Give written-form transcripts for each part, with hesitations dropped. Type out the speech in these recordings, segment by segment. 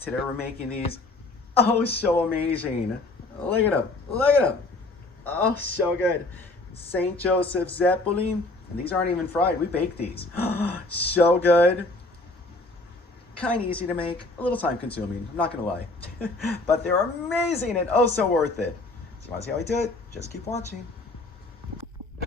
Today we're making these, oh, so amazing. Look at them, look at them. Oh, so good. St. Joseph Zeppole, and these aren't even fried. We baked these. So good. Kind of easy to make, a little time consuming, I'm not gonna lie. But they're amazing and oh so worth it. So you wanna see how I do it? Just keep watching.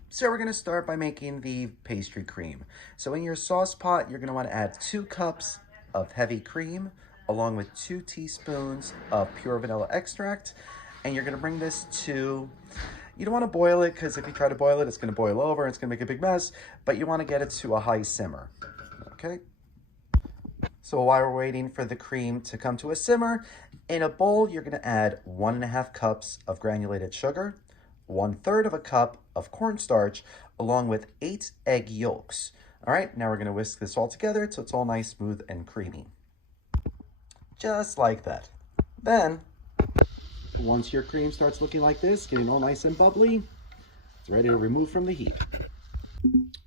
So we're gonna start by making the pastry cream. So in your sauce pot, you're gonna wanna add 2 cups of heavy cream, along with 2 teaspoons of pure vanilla extract. And you're gonna bring this to, you don't wanna boil it, because if you try to boil it, it's gonna boil over and it's gonna make a big mess, but you wanna get it to a high simmer, okay? So while we're waiting for the cream to come to a simmer, in a bowl, you're gonna add 1.5 cups of granulated sugar, 1/3 of a cup of cornstarch, along with 8 egg yolks. All right, now we're gonna whisk this all together so it's all nice, smooth, and creamy. Just like that. Then, once your cream starts looking like this, getting all nice and bubbly, it's ready to remove from the heat.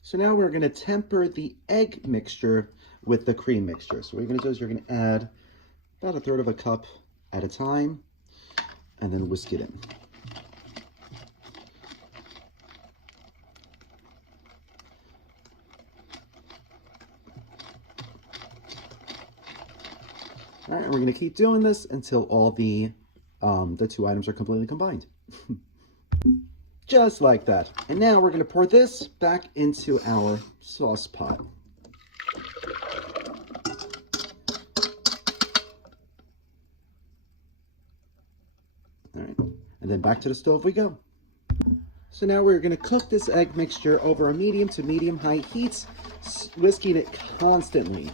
So now we're gonna temper the egg mixture with the cream mixture. So what you're gonna do is you're gonna add about 1/3 of a cup at a time, and then whisk it in. All right, and we're gonna keep doing this until all the 2 items are completely combined. Just like that. And now we're gonna pour this back into our sauce pot. All right, and then back to the stove we go. So now we're gonna cook this egg mixture over a medium to medium-high heat, whisking it constantly.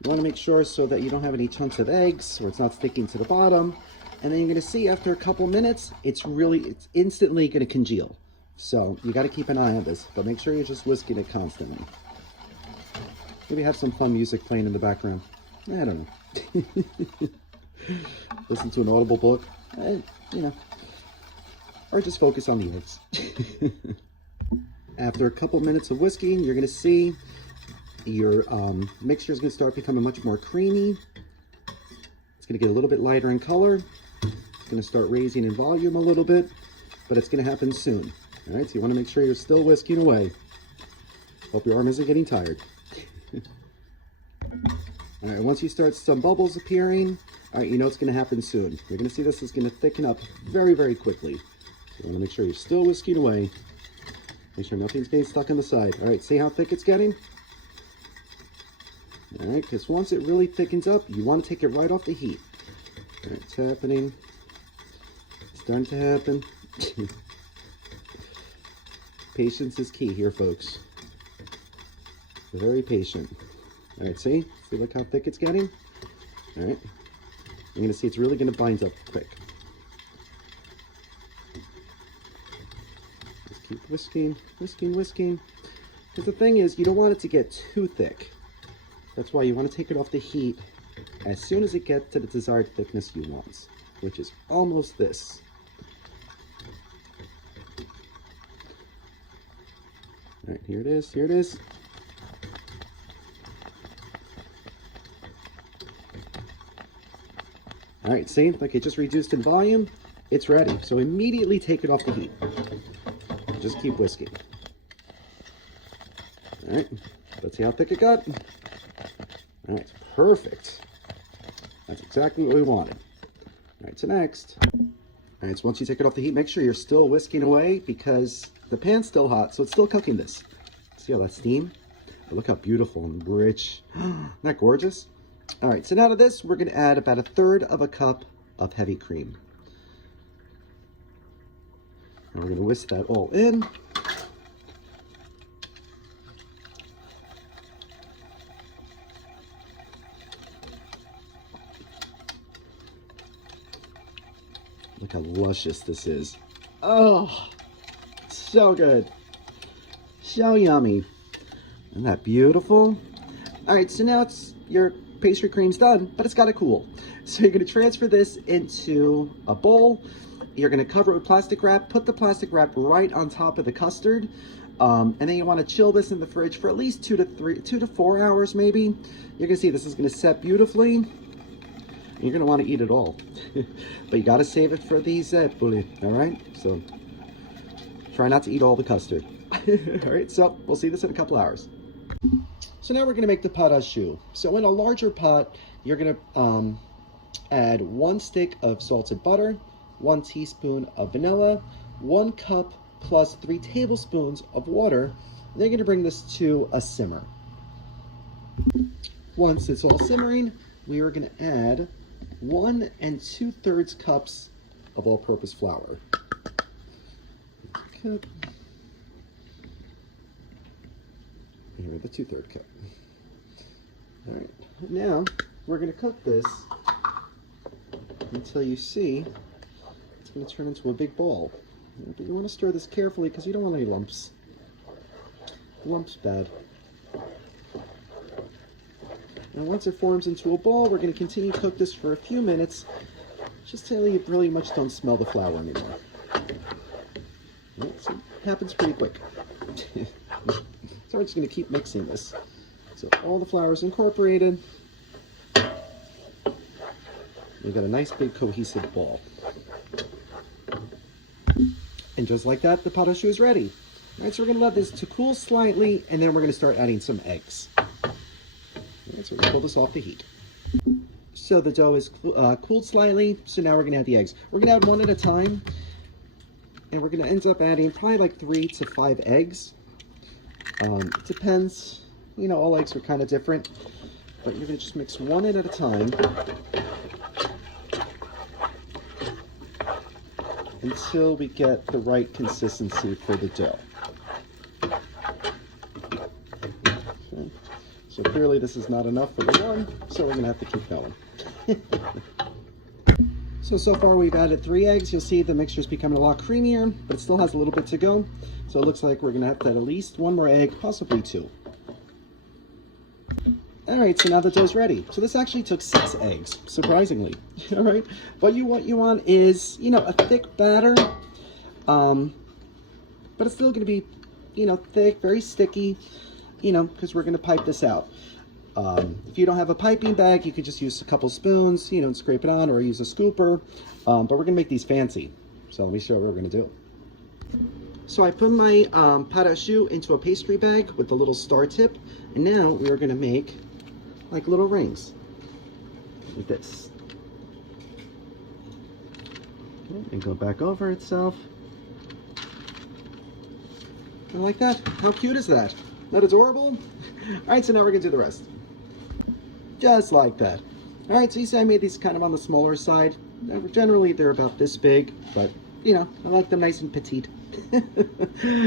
You want to make sure so that you don't have any chunks of eggs or it's not sticking to the bottom. And then you're going to see after a couple minutes, it's instantly going to congeal. So you got to keep an eye on this, but make sure you're just whisking it constantly. Maybe have some fun music playing in the background. I don't know. Listen to an audible book, you know, or just focus on the eggs. After a couple minutes of whisking, you're going to see your mixture is going to start becoming much more creamy. It's going to get a little bit lighter in color. It's going to start raising in volume a little bit, but it's going to happen soon. All right, so you want to make sure you're still whisking away. Hope your arm isn't getting tired. All right, once you start some bubbles appearing, all right, you know it's going to happen soon. You're going to see this is going to thicken up very, very quickly. So you want to make sure you're still whisking away. Make sure nothing's getting stuck on the side. All right, see how thick it's getting? All right, because once it really thickens up, you want to take it right off the heat. All right, it's happening. It's starting to happen. Patience is key here, folks. Very patient. All right, see look how thick it's getting? All right, you're going to see it's really going to bind up quick. Just keep whisking, whisking, whisking. Because the thing is, you don't want it to get too thick. That's why you want to take it off the heat as soon as it gets to the desired thickness you want, which is almost this. All right, here it is, here it is. All right, see, like it just reduced in volume, it's ready. So immediately take it off the heat. Just keep whisking. All right, let's see how thick it got. All right, perfect. That's exactly what we wanted. All right, so next. All right, so once you take it off the heat, make sure you're still whisking away because the pan's still hot, so it's still cooking this. See all that steam? Oh, look how beautiful and rich. Isn't that gorgeous? All right, so now to this, we're gonna add about 1/3 of a cup of heavy cream. And we're gonna whisk that all in. Look how luscious this is. Oh, so good. So yummy. Isn't that beautiful? All right, so now your pastry cream's done, but it's gotta cool. So you're gonna transfer this into a bowl. You're gonna cover it with plastic wrap, put the plastic wrap right on top of the custard, And then you want to chill this in the fridge for at least 2 to 4 hours maybe. You're gonna see this is gonna set beautifully. You're gonna want to eat it all. But you gotta save it for the Zeppole, all right? So try not to eat all the custard. All right, so we'll see this in a couple hours. So now we're gonna make the pâte à choux. So in a larger pot, you're gonna add 1 stick of salted butter, 1 teaspoon of vanilla, 1 cup plus 3 tablespoons of water. And they're gonna bring this to a simmer. Once it's all simmering, we are gonna add 1 2/3 cups of all-purpose flour. Cup. Here, the 2/3 cup. All right, now we're gonna cook this until you see it's gonna turn into a big ball. But you wanna stir this carefully because you don't want any lumps. Lumps bad. And once it forms into a ball, we're gonna continue to cook this for a few minutes, just till you really much don't smell the flour anymore. Right, so it happens pretty quick. So we're just going to keep mixing this. So all the flour is incorporated. We've got a nice big cohesive ball. And just like that, the pâte à choux is ready. All right, so we're going to let this to cool slightly, and then we're going to start adding some eggs. All right, so we're going to pull this off the heat. So the dough is cooled slightly, so now we're going to add the eggs. We're going to add 1 at a time, and we're going to end up adding probably like 3 to 5 eggs. It depends, you know, all eggs are kind of different, but you're going to just mix 1 at a time until we get the right consistency for the dough. Okay. So clearly this is not enough for the one, so we're going to have to keep going. So far we've added 3 eggs. You'll see the mixture is becoming a lot creamier, but it still has a little bit to go. So it looks like we're gonna have to add at least 1 more egg, possibly 2. All right, so now the dough's ready. So this actually took 6 eggs, surprisingly. All right, but what you want is, you know, a thick batter, but it's still gonna be, you know, thick, very sticky, you know, because we're gonna pipe this out. If you don't have a piping bag, you could just use a couple spoons, you know, and scrape it on, or use a scooper. But we're gonna make these fancy. So let me show you what we're gonna do. So I put my pâte à choux into a pastry bag with the little star tip, and now we are gonna make like little rings, like this. And go back over itself. And like that. How cute is that? Isn't that adorable? All right, so now we're gonna do the rest. Just like that. All right, so you see I made these kind of on the smaller side. Generally, they're about this big, but you know, I like them nice and petite.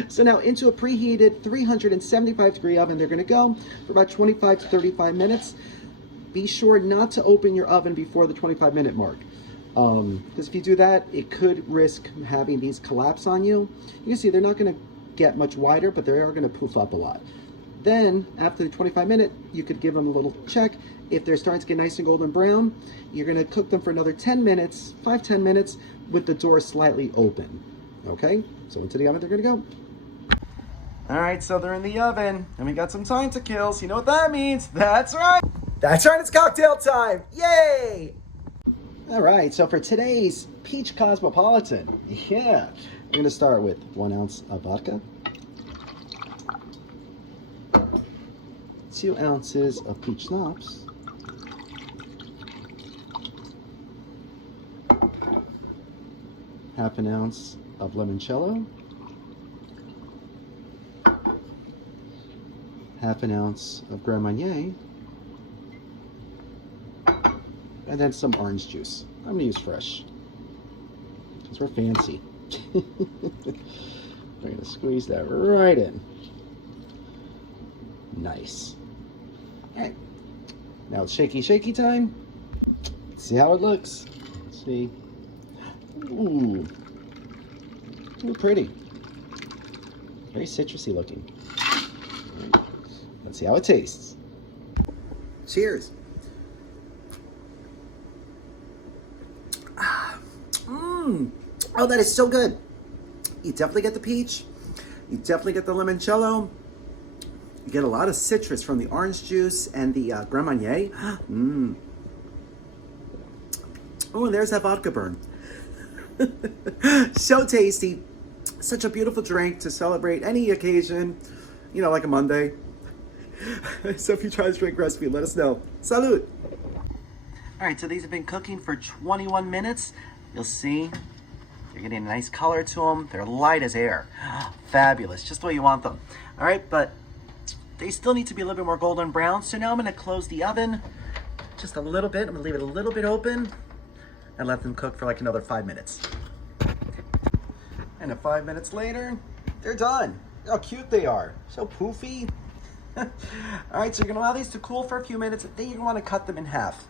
So now into a preheated 375-degree oven, they're gonna go for about 25 to 35 minutes. Be sure not to open your oven before the 25-minute mark. Because if you do that, it could risk having these collapse on you. You can see they're not gonna get much wider, but they are gonna poof up a lot. Then, after the 25-minute, you could give them a little check. If they're starting to get nice and golden brown, you're gonna cook them for another 10 minutes, 5-10 minutes, with the door slightly open. Okay, so into the oven they're gonna go. All right, so they're in the oven, and we got some time to kill, so you know what that means. That's right, it's cocktail time, yay! All right, so for today's Peach Cosmopolitan, yeah, we're gonna start with 1 ounce of vodka, 2 ounces of peach schnapps, half an ounce of limoncello, half an ounce of Grand Marnier, and then some orange juice. I'm gonna use fresh, because we're fancy. We're gonna squeeze that right in. Nice. All right, now it's shaky time. Let's see how it looks. Let's see. Ooh, pretty. Very citrusy looking. All right. Let's see how it tastes. Cheers. Oh, that is so good. You definitely get the peach. You definitely get the limoncello. You get a lot of citrus from the orange juice and the Grand Marnier. Mmm. Oh, and there's that vodka burn. So tasty. Such a beautiful drink to celebrate any occasion, you know, like a Monday. So if you try this drink recipe, let us know. Salud! All right, so these have been cooking for 21 minutes. You'll see you're getting a nice color to them. They're light as air. Fabulous, just the way you want them. All right, but they still need to be a little bit more golden brown. So now I'm gonna close the oven just a little bit. I'm gonna leave it a little bit open and let them cook for like another 5 minutes. And 5 minutes later, they're done. Look how cute they are. So poofy. All right, so you're gonna allow these to cool for a few minutes. Then you're gonna wanna cut them in half.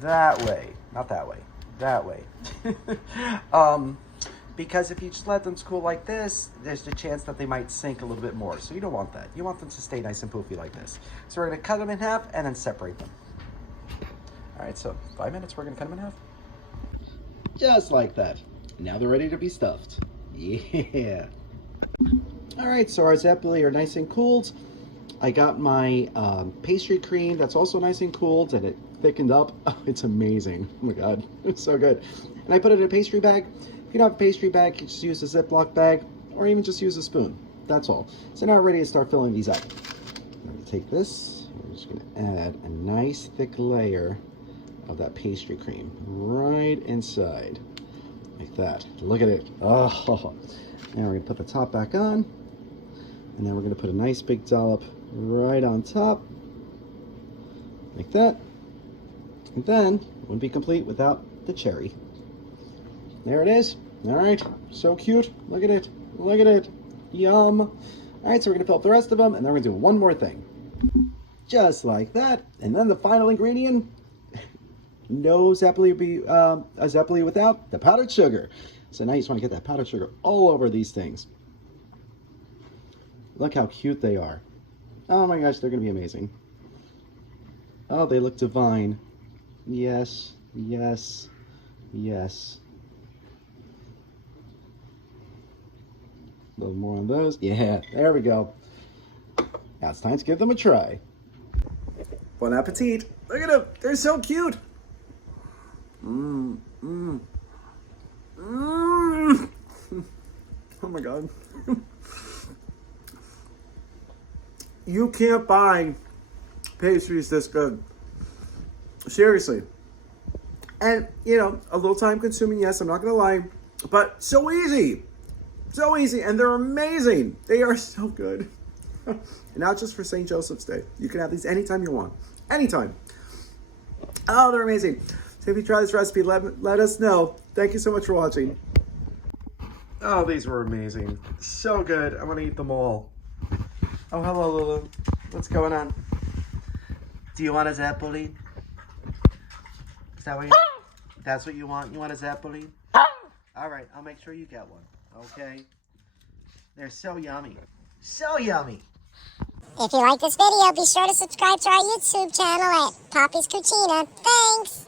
That way, not that way, that way. Because if you just let them cool like this, there's the chance that they might sink a little bit more. So you don't want that. You want them to stay nice and poofy like this. So we're gonna cut them in half and then separate them. All right, so 5 minutes, we're gonna cut them in half. Just like that. Now they're ready to be stuffed. Yeah. All right, so our Zeppole are nice and cooled. I got my pastry cream that's also nice and cooled, and it thickened up. Oh, it's amazing. Oh my God, it's so good. And I put it in a pastry bag. If you don't have a pastry bag, you just use a Ziploc bag, or even just use a spoon. That's all. So now we're ready to start filling these up. I'm gonna take this, I'm just gonna add a nice thick layer of that pastry cream right inside. Like that. Look at it. Oh. Now we're gonna put the top back on, and then we're gonna put a nice big dollop right on top, like that. And then it wouldn't be complete without the cherry. There it is. All right, so cute. Look at it. Look at it. Yum. All right, so we're gonna fill up the rest of them, and then we're gonna do one more thing, just like that. And then the final ingredient. No Zeppole would be a Zeppole without the powdered sugar. So now you just want to get that powdered sugar all over these things. Look how cute they are. Oh my gosh, they're going to be amazing. Oh, they look divine. Yes, yes, yes. A little more on those. Yeah, there we go. Now it's time to give them a try. Bon appetit. Look at them. They're so cute. Mmm, mmm, mmm. Oh my God. You can't buy pastries this good. Seriously. And, you know, a little time consuming, yes, I'm not gonna lie, but so easy. So easy, and they're amazing. They are so good. And not just for St. Joseph's Day. You can have these anytime you want. Anytime. Oh, they're amazing. So if you try this recipe, let us know. Thank you so much for watching. Oh, these were amazing. So good. I want to eat them all. Oh, hello, Lulu. What's going on? Do you want a Zeppole? Is that what you... That's what you want? You want a Zeppole? All right, I'll make sure you get one. Okay? They're so yummy. So yummy. If you like this video, be sure to subscribe to our YouTube channel at Poppy's Cucina. Thanks!